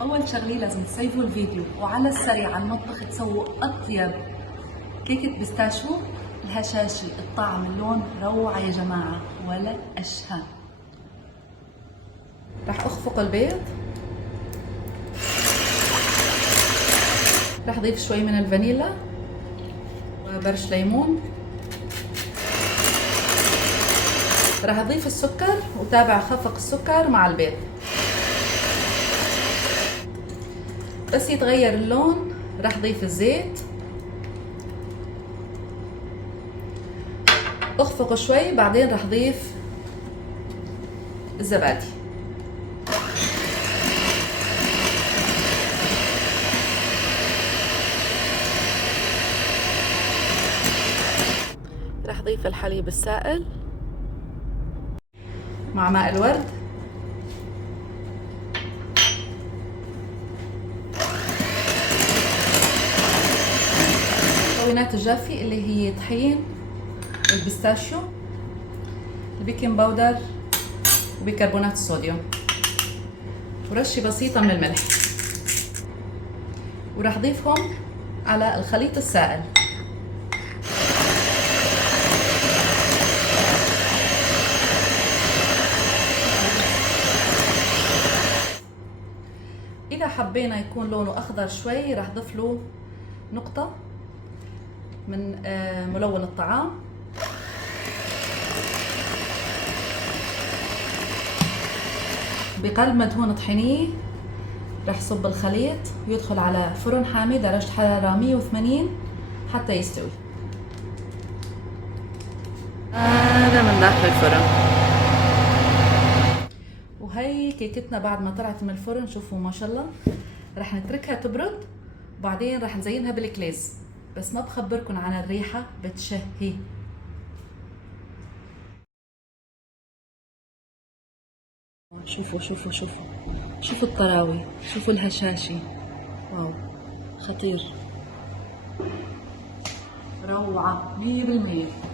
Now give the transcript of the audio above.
اول شغله لازم تسيفوا الفيديو وعلى السريع على المطبخ تسووا اطيب كيكه بيستاشيو. الهشاشي، الطعم، اللون روعه يا جماعه ولا اشهى. راح اخفق البيض، راح اضيف شوي من الفانيلا وبرش ليمون، راح اضيف السكر وتابع خفق السكر مع البيض. بس يتغير اللون راح اضيف الزيت، اخفقه شوي بعدين راح اضيف الزبادي. راح اضيف الحليب السائل مع ماء الورد، المكونات الجافة اللي هي طحين، البيستاشيو، البيكنج باودر وبيكربونات الصوديوم ورشة بسيطة من الملح، وراح اضيفهم على الخليط السائل. إذا حبينا يكون لونه أخضر شوي راح نضيف له نقطة من ملون الطعام. بقلب مدهون طحينية راح صب الخليط ويدخل على فرن حامي درجة حرارة 180 حتى يستوي. هذا من داخل الفرن. وهي كيكتنا بعد ما طلعت من الفرن، شوفوا ما شاء الله. راح نتركها تبرد وبعدين راح نزينها بالكليز، بس ما بخبركن عن الريحة بتشهي. شوفوا شوفوا شوفوا شوفوا الطراوي، شوفوا الهشاشي، واو خطير، روعة 100%.